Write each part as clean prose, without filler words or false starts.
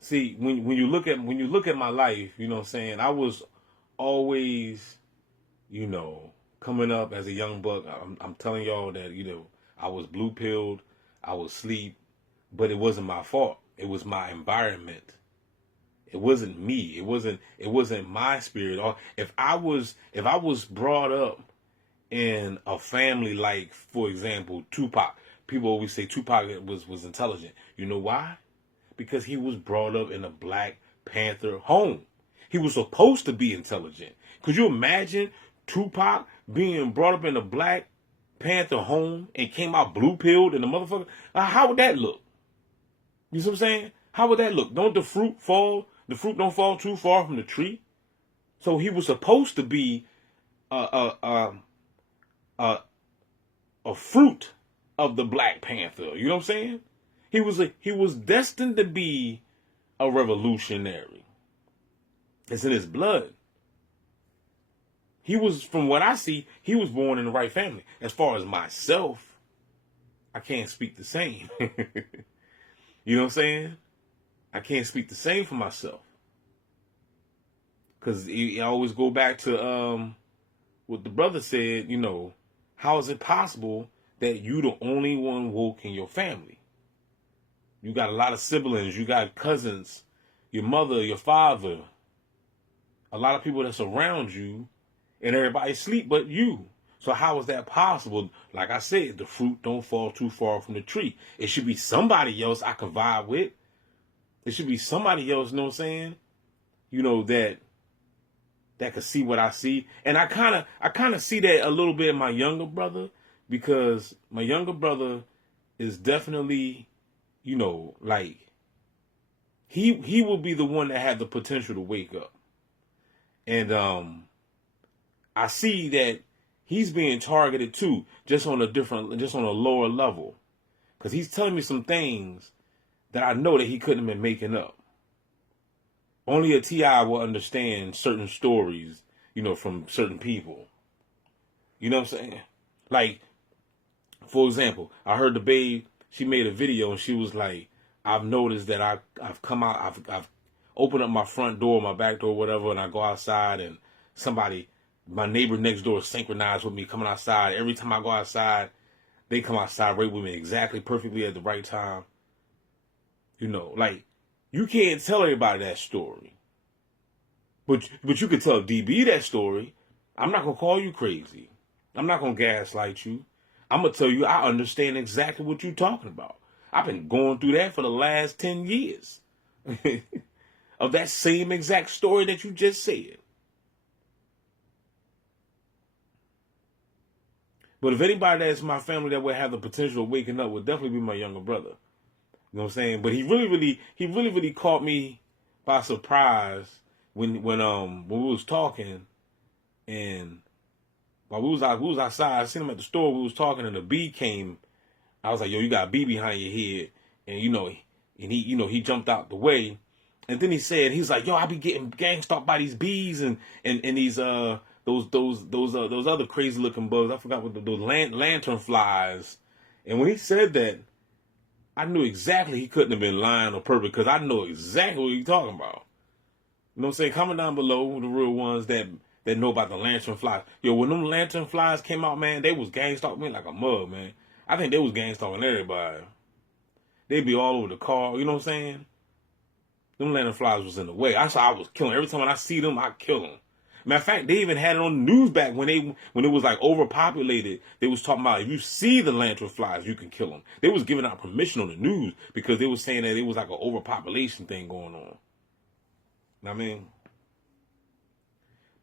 See, when you look at my life, you know what I'm saying, I was always, you know, coming up as a young buck. I'm telling y'all that, I was blue pilled, I was asleep, but it wasn't my fault. It was my environment. It wasn't me. It wasn't my spirit. Or if I was brought up in a family like, for example, Tupac. People always say Tupac was intelligent. You know why? Because he was brought up in a Black Panther home. He was supposed to be intelligent. Could you imagine Tupac being brought up in a Black Panther home and came out blue pilled and the motherfucker? How would that look? You see what I'm saying? How would that look? Don't the fruit fall? The fruit don't fall too far from the tree. So he was supposed to be a a, a fruit of the Black Panther. You know what I'm saying? He was destined to be a revolutionary. It's in his blood. He was, from what I see, he was born in the right family. As far as myself, I can't speak the same. You know what I'm saying? I can't speak the same for myself. Because I always go back to what the brother said, how is it possible that you the only one woke in your family? You got a lot of siblings, you got cousins, your mother, your father, a lot of people that's around you, and everybody sleep but you. So how is that possible? Like I said, the fruit don't fall too far from the tree. It should be somebody else I can vibe with. It should be somebody else, you know what I'm saying? That could see what I see. And I kinda see that a little bit in my younger brother, because my younger brother is definitely, like, he will be the one that had the potential to wake up. And I see that he's being targeted too, just on a lower level. Because he's telling me some things that I know that he couldn't have been making up. Only a T.I. will understand certain stories, from certain people. You know what I'm saying? Like, for example, I heard the babe, she made a video and she was like, I've noticed that I've come out, I've opened up my front door, my back door, whatever, and I go outside and my neighbor next door is synchronized with me coming outside. Every time I go outside, they come outside right with me exactly, perfectly at the right time. Like, you can't tell everybody that story. But you can tell DB that story. I'm not going to call you crazy. I'm not going to gaslight you. I'm going to tell you I understand exactly what you're talking about. I've been going through that for the last 10 years. Of that same exact story that you just said. But if anybody that's my family that would have the potential of waking up would definitely be my younger brother. You know what I'm saying? But he really caught me by surprise when we was talking, and while we was outside, I seen him at the store, we was talking, and the bee came. I was like, yo, you got a bee behind your head. And he jumped out the way. And then he's like, yo, I be getting gang stalked by these bees and these those other crazy looking bugs. I forgot what those lantern flies. And when he said that, I knew exactly he couldn't have been lying or perfect, because I know exactly what he's talking about. You know what I'm saying? Comment down below, the real ones that know about the lantern flies. Yo, when them lantern flies came out, man, they was gang stalking me like a mug, man. I think they was gang stalking everybody. They'd be all over the car, you know what I'm saying? Them lantern flies was in the way. I was killing. Every time when I see them, I kill them. Matter of fact, they even had it on the news back when it was like overpopulated. They was talking about, if you see the lantern flies, you can kill them. They was giving out permission on the news because they was saying that it was like an overpopulation thing going on. Know what I mean?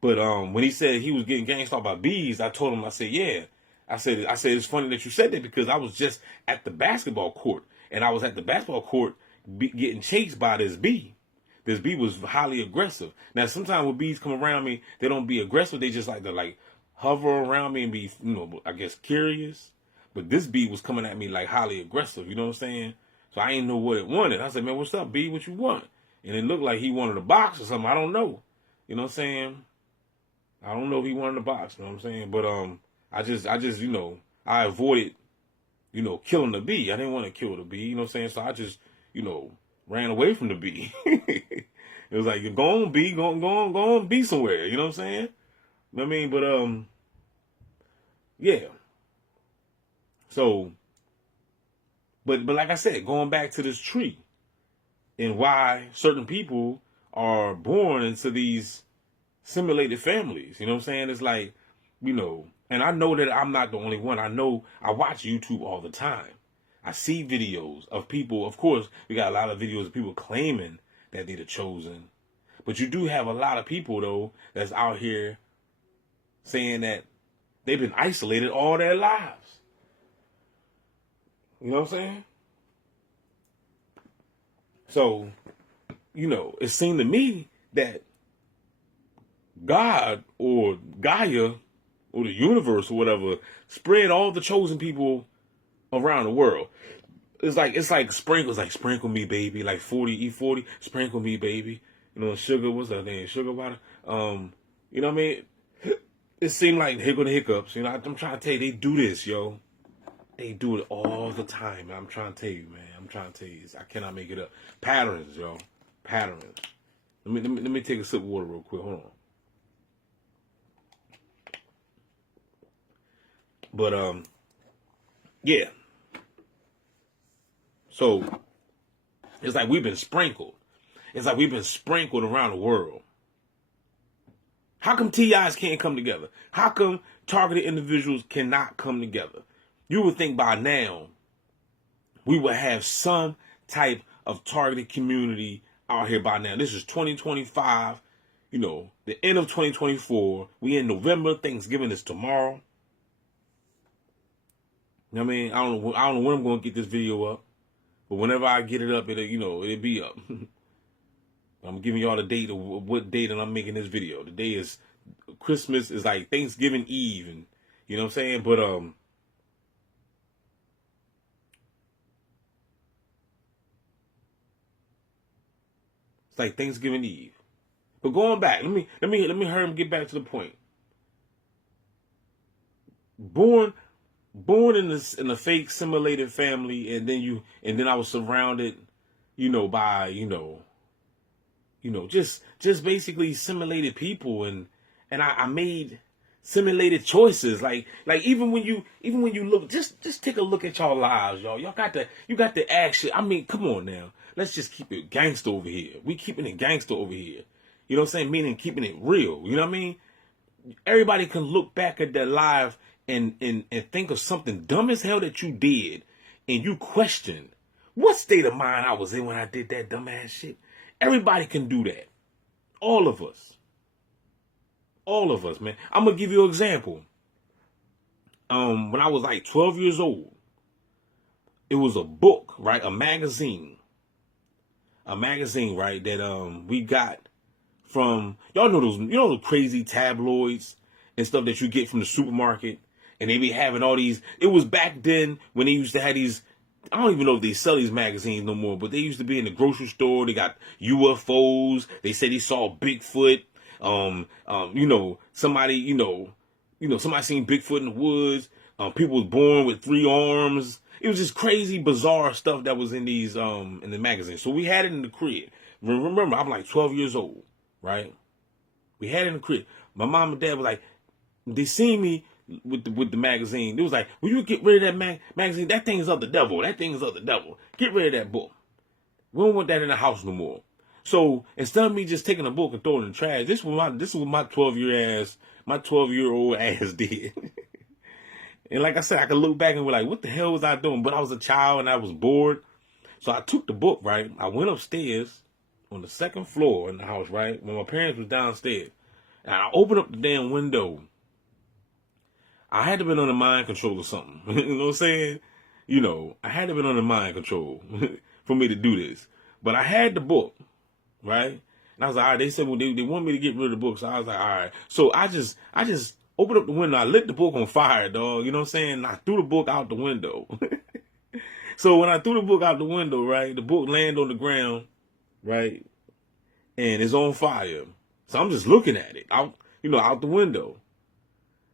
But when he said he was getting gang stalked by bees, I told him, I said, yeah. I said it's funny that you said that, because I was just at the basketball court, and I was at the basketball court getting chased by this bee. This bee was highly aggressive. Now, sometimes when bees come around me, they don't be aggressive. They just like to hover around me and be, I guess, curious. But this bee was coming at me like highly aggressive. You know what I'm saying? So I didn't know what it wanted. I said, man, what's up, bee? What you want? And it looked like he wanted a box or something. I don't know. You know what I'm saying? I don't know if he wanted a box. You know what I'm saying? But I just I avoided, killing the bee. I didn't want to kill the bee. You know what I'm saying? So I just, ran away from the bee. It was like, go on, bee, go on, be somewhere. You know what I'm saying? I mean, but yeah. So, but like I said, going back to this tree and why certain people are born into these simulated families. You know what I'm saying? It's like, and I know that I'm not the only one. I know I watch YouTube all the time. I see videos of people. Of course, we got a lot of videos of people claiming that they're the chosen. But you do have a lot of people, though, that's out here saying that they've been isolated all their lives. You know what I'm saying? So, it seemed to me that God or Gaia or the universe or whatever spread all the chosen people around the world. It's like sprinkles, like sprinkle me, baby, like 40, E40, sprinkle me, baby. Sugar, what's that name? Sugar water. You know what I mean? It seemed like the hiccups. I'm trying to tell you, they do this, yo. They do it all the time. I'm trying to tell you, man. I'm trying to tell you. I cannot make it up. Patterns, yo. Patterns. Let me take a sip of water real quick. Hold on. But yeah. So it's like we've been sprinkled. It's like we've been sprinkled around the world. How come TIs can't come together? How come targeted individuals cannot come together? You would think by now we would have some type of targeted community out here by now. This is 2025, the end of 2024. We in November. Thanksgiving is tomorrow. I mean, I don't know when I'm going to get this video up, but whenever I get it up, it'll be up. I'm giving y'all the date of what date that I'm making this video. The day is Christmas, is like Thanksgiving Eve, and you know what I'm saying? But it's like Thanksgiving Eve. But going back, let me hurry and get back to the point. Born in a fake simulated family, and then I was surrounded, by just basically simulated people, and I made simulated choices. Like even when you look, just take a look at y'all lives, y'all. You got the action. I mean, come on now. Let's just keep it gangster over here. We keeping it gangster over here. You know what I'm saying? Meaning keeping it real. You know what I mean? Everybody can look back at their life and think of something dumb as hell that you did, and you question what state of mind I was in when I did that dumbass shit. Everybody can do that. All of us. All of us, man. I'm going to give you an example. When I was like 12 years old, it was a book, right? A magazine, right? That we got from, y'all know those crazy tabloids and stuff that you get from the supermarket, and they be having all these. It was back then when they used to have these. I don't even know if they sell these magazines no more, but they used to be in the grocery store. They got UFOs. They said he saw Bigfoot. Somebody, somebody seen Bigfoot in the woods. People was born with 3 arms. It was just crazy, bizarre stuff that was in these, in the magazine. So we had it in the crib. Remember, I'm like 12 years old, right? We had it in the crib. My mom and dad was like, they seen me with the magazine. It was like, will you get rid of that magazine? That thing is of the devil. That thing is of the devil. Get rid of that book. We don't want that in the house no more. So instead of me just taking a book and throwing it in the trash, this is what my 12-year-old ass did. And like I said, I could look back and be like, what the hell was I doing? But I was a child and I was bored. So I took the book, right? I went upstairs on the 2nd floor in the house, right? When my parents was downstairs. And I opened up the damn window. I had to have been under mind control or something. You know what I'm saying? I had to have been under mind control for me to do this. But I had the book, right? And I was like, all right, they said, well, they want me to get rid of the book. So I was like, all right. So I just opened up the window. I lit the book on fire, dog. You know what I'm saying? I threw the book out the window. So when I threw the book out the window, right, the book landed on the ground, right, and it's on fire. So I'm just looking at it out the window.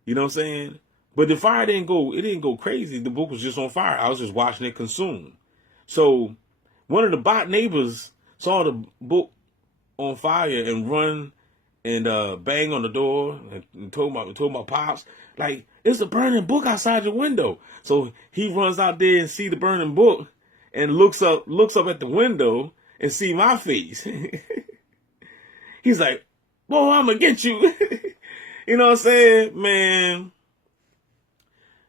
You know what I'm saying? But the fire didn't go crazy. The book was just on fire. I was just watching it consume. So One of the bot neighbors saw the book on fire and run and bang on the door and told my pops, like, it's a burning book outside your window. So he runs out there and see the burning book and looks up at the window and see my face. He's like, boy, I'm gonna get you. You know what I'm saying? Man,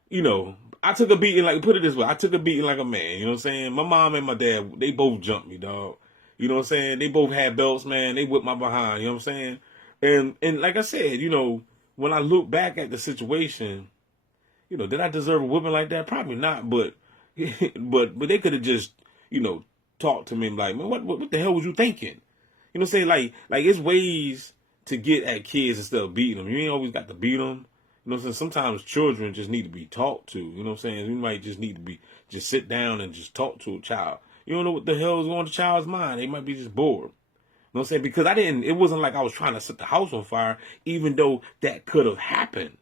you know, I took a beating, like, put it this way, I took a beating like a man, you know what I'm saying? My mom and my dad, they both jumped me, dog. You know what I'm saying? They both had belts, man. They whipped my behind, you know what I'm saying? And like I said, you know, when I look back at the situation, you know, did I deserve a whipping like that? Probably not, but but they could have just, you know, talked to me like, man, what the hell was you thinking? You know what I'm saying? Like it's ways to get at kids instead of beating them. You ain't always got to beat them. You know what I'm saying? Sometimes children just need to be talked to. You know what I'm saying? You might just need to just sit down and just talk to a child. You don't know what the hell is on the child's mind. They might be just bored. You know what I'm saying? Because it wasn't like I was trying to set the house on fire, even though that could have happened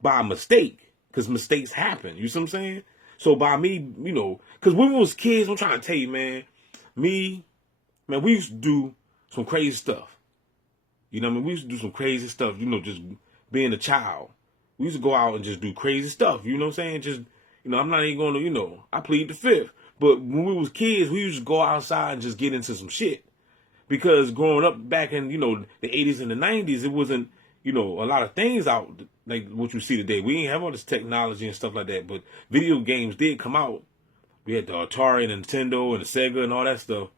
by mistake. Because mistakes happen. You see what I'm saying? So by me, you know, because when we was kids, I'm trying to tell you, man, we used to do some crazy stuff. You know what I mean? We used to do some crazy stuff, you know, just being a child. We used to go out and just do crazy stuff, you know what I'm saying? Just, you know, I'm not even going to, you know, I plead the fifth. But when we was kids, we used to go outside and just get into some shit. Because growing up back in, you know, the 80s and the 90s, it wasn't, you know, a lot of things out like what you see today. We didn't have all this technology and stuff like that. But video games did come out. We had the Atari and the Nintendo and the Sega and all that stuff.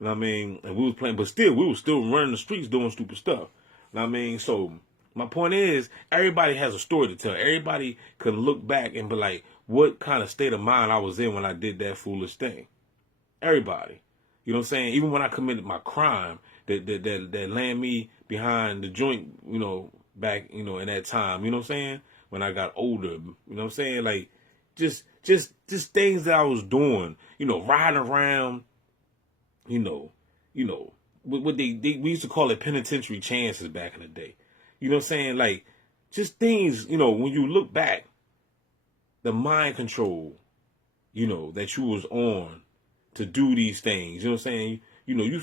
You know what I mean? And we was playing, but still, we was still running the streets doing stupid stuff. You know what I mean? So my point is, everybody has a story to tell. Everybody can look back and be like, what kind of state of mind I was in when I did that foolish thing. Everybody. You know what I'm saying? Even when I committed my crime that land me behind the joint, you know, back, you know, in that time, you know what I'm saying? When I got older, you know what I'm saying? Like, just things that I was doing, you know, riding around, you know, what we used to call it penitentiary chances back in the day. You know what I'm saying? Like, just things, you know, when you look back, the mind control, you know, that you was on to do these things. You know what I'm saying? You know, you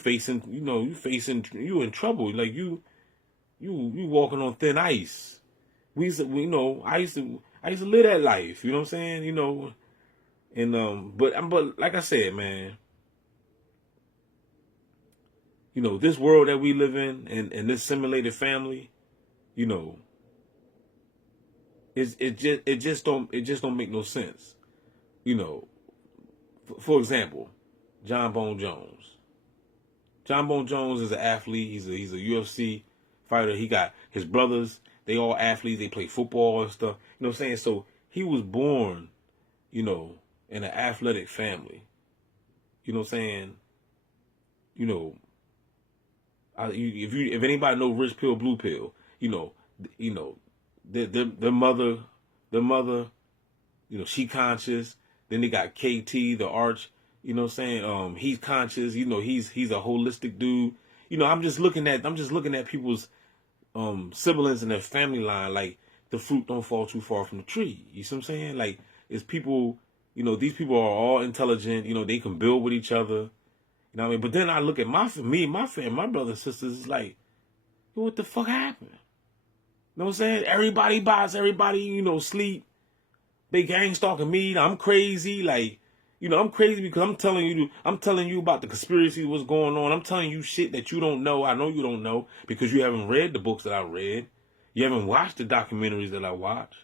in trouble. Like you walking on thin ice. I used to live that life. You know what I'm saying? You know, and but like I said, man, you know, this world that we live in and this simulated family, you know, it just don't make no sense. You know, for example, John Bone Jones. John Bone Jones is an athlete. He's a UFC fighter. He got his brothers. They all athletes. They play football and stuff. You know what I'm saying? So he was born, you know, in an athletic family. You know what I'm saying? You know, if anybody know Rich Pill, Blue Pill, you know, their mother, you know, she conscious. Then they got KT, the arch. You know what I'm saying? He's conscious. You know, he's a holistic dude. You know, I'm just looking at people's siblings and their family line. Like, the fruit don't fall too far from the tree. You see what I'm saying? Like, it's people. You know, these people are all intelligent. You know, they can build with each other. You know what I mean? But then I look at my family, my brothers and sisters. It's like, what the fuck happened? You know what I'm saying? Everybody buys everybody. You know, sleep. They gang stalking me. I'm crazy. Like, you know, I'm crazy because I'm telling you about the conspiracy, what's going on. I'm telling you shit that you don't know. I know you don't know because you haven't read the books that I read. You haven't watched the documentaries that I watched.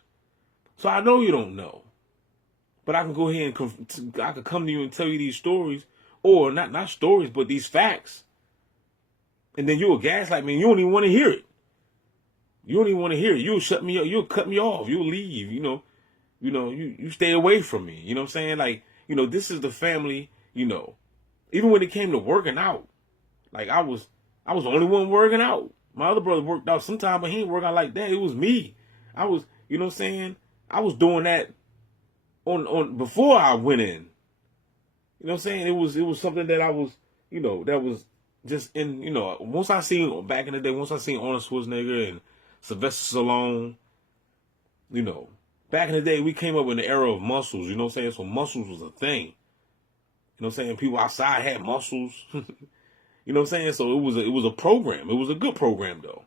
So I know you don't know. But I can go ahead and I could come to you and tell you these stories, or not stories, but these facts. And then you'll gaslight me and you don't even want to hear it. You don't even want to hear it. You'll shut me up. You'll cut me off. You'll leave, you know. You know, you stay away from me. You know what I'm saying? Like, you know, this is the family, you know. Even when it came to working out, like I was the only one working out. My other brother worked out sometime, but he ain't work out like that. It was me. I was, you know what I'm saying? I was doing that on before I went in. You know what I'm saying? It was something that I was, you know, that was just in, you know, once I seen Arnold Schwarzenegger and Sylvester Stallone, you know, back in the day, we came up in the era of muscles, you know what I'm saying? So muscles was a thing. You know what I'm saying? People outside had muscles. You know what I'm saying? So it was a program. It was a good program though.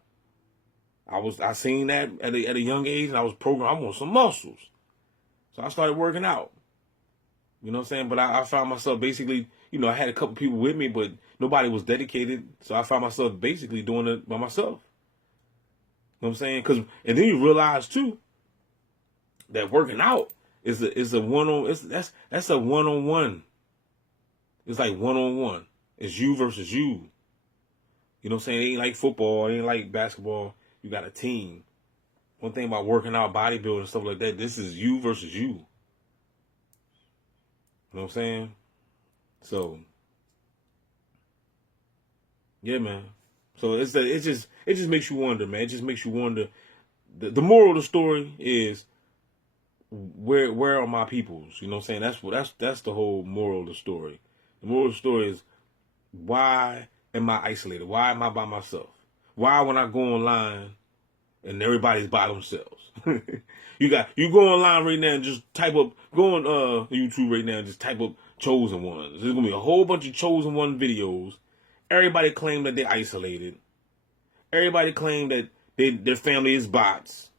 I seen that at a young age, and I was programmed. I want some muscles, so I started working out. You know what I'm saying? But I found myself basically, I had a couple people with me, but nobody was dedicated. So I found myself basically doing it by myself. You know what I'm saying? And then you realize too that working out is a that's a one-on-one. It's like one-on-one. It's you versus you. You know what I'm saying? It ain't like football. It ain't like basketball. You got a team. One thing about working out, bodybuilding, stuff like that, this is you versus you. You know what I'm saying? So, yeah, man. So it just makes you wonder, man. It just makes you wonder. The moral of the story is where are my peoples? You know what I'm saying? That's the whole moral of the story. The moral of the story is, why am I isolated? Why am I by myself? Why when I go online and everybody's by themselves? You go online right now and just type up, go on YouTube right now and just type up chosen ones. There's gonna be a whole bunch of chosen one videos. Everybody claim that they're isolated. Everybody claim that their family is bots.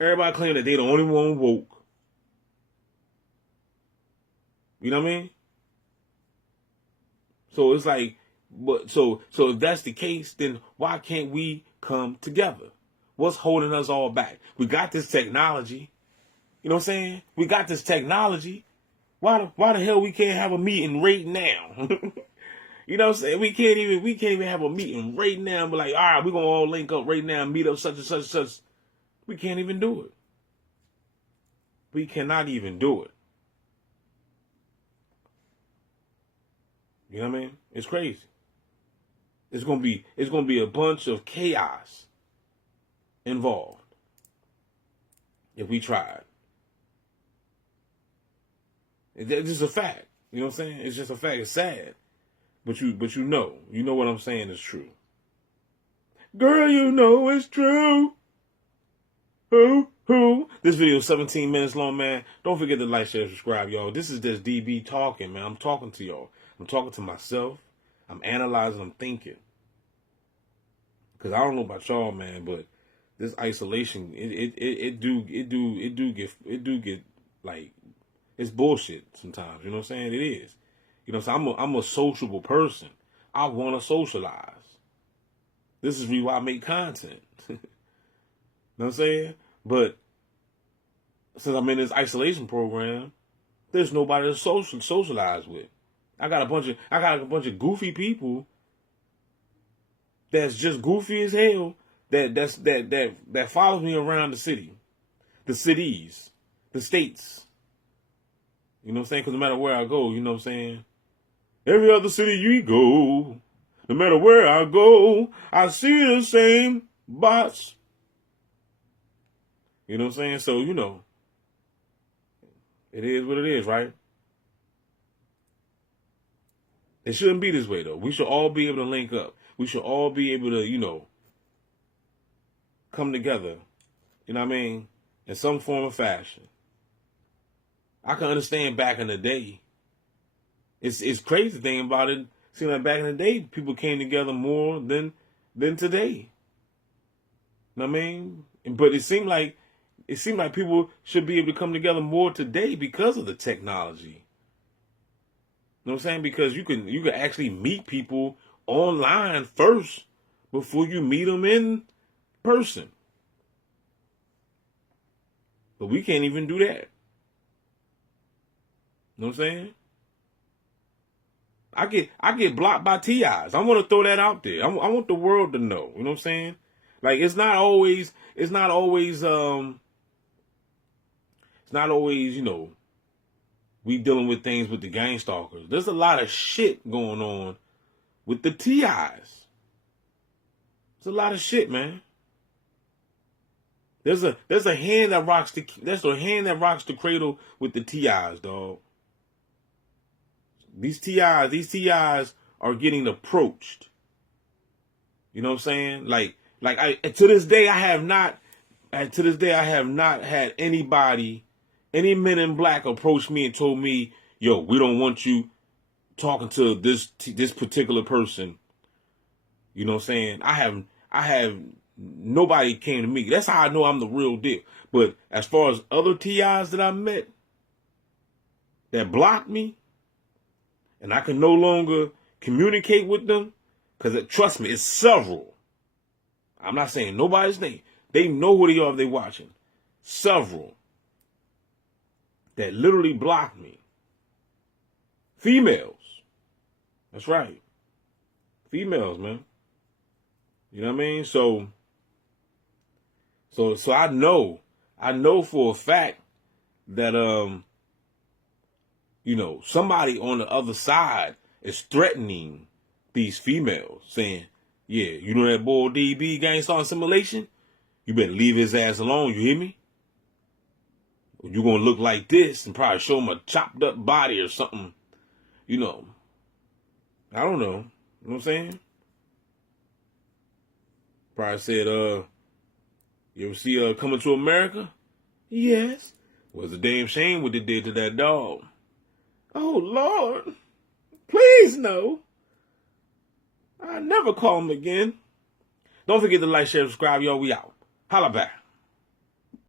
Everybody claim that they the only one woke. You know what I mean? So it's like, so if that's the case, then why can't we come together? What's holding us all back? We got this technology. You know what I'm saying? We got this technology. Why the hell we can't have a meeting right now? You know what I'm saying? We can't even have a meeting right now and be like, all right, we're gonna all link up right now and meet up such and such and such. We can't even do it. We cannot even do it. You know what I mean? It's crazy. It's gonna be a bunch of chaos involved if we tried. It's just a fact. You know what I'm saying? It's just a fact. It's sad, but you know what I'm saying is true. Girl, you know it's true. Who? This video is 17 minutes long, man. Don't forget to like, share, subscribe, y'all. This is just DB talking, man. I'm talking to y'all. I'm talking to myself. I'm analyzing. I'm thinking. Because I don't know about y'all, man, but this isolation, it do get like, it's bullshit sometimes. You know what I'm saying? It is. You know what I'm saying? I'm a sociable person. I want to socialize. This is why I make content. You know what I'm saying? But since I'm in this isolation program, there's nobody to socialize with. I got a bunch of goofy people that's just goofy as hell that follows me around the city, the cities, the states. You know what I'm saying? Because no matter where I go, you know what I'm saying? Every other city you go, no matter where I go, I see the same bots. You know what I'm saying? So, it is what it is, right? It shouldn't be this way, though. We should all be able to link up. We should all be able to, come together, you know what I mean, in some form or fashion. I can understand back in the day. It's crazy thing about it. Seems like back in the day, people came together more than today. You know what I mean? But it seemed like people should be able to come together more today because of the technology. You know what I'm saying? Because you can actually meet people online first before you meet them in person. But we can't even do that. You know what I'm saying? I get blocked by TIs. I want to throw that out there. I want the world to know. You know what I'm saying? Like it's not always we dealing with things with the gang stalkers. There's a lot of shit going on with the TIs. There's a lot of shit, man. There's a hand that rocks the cradle with the TIs, dog. These TIs are getting approached. You know what I'm saying? Like to this day I have not had any men in black approach me and told me, yo, we don't want you talking to this particular person. You know what I'm saying? I have nobody came to me. That's how I know I'm the real deal. But as far as other TIs that I met that blocked me, and I can no longer communicate with them, because trust me, it's several. I'm not saying nobody's name. They know who they are if they're watching. Several that literally blocked me. Females. That's right. Females, man. You know what I mean? So I know for a fact that somebody on the other side is threatening these females, saying, yeah, you know that boy DB gang star assimilation? You better leave his ass alone, you hear me? You're going to look like this and probably show him a chopped up body or something. I don't know. You know what I'm saying? Probably said, you ever see Coming to America? Yes. Was a damn shame what they did to that dog. Oh, Lord. Please, no. I'll never call him again. Don't forget to like, share, subscribe. Y'all, we out. Holla back.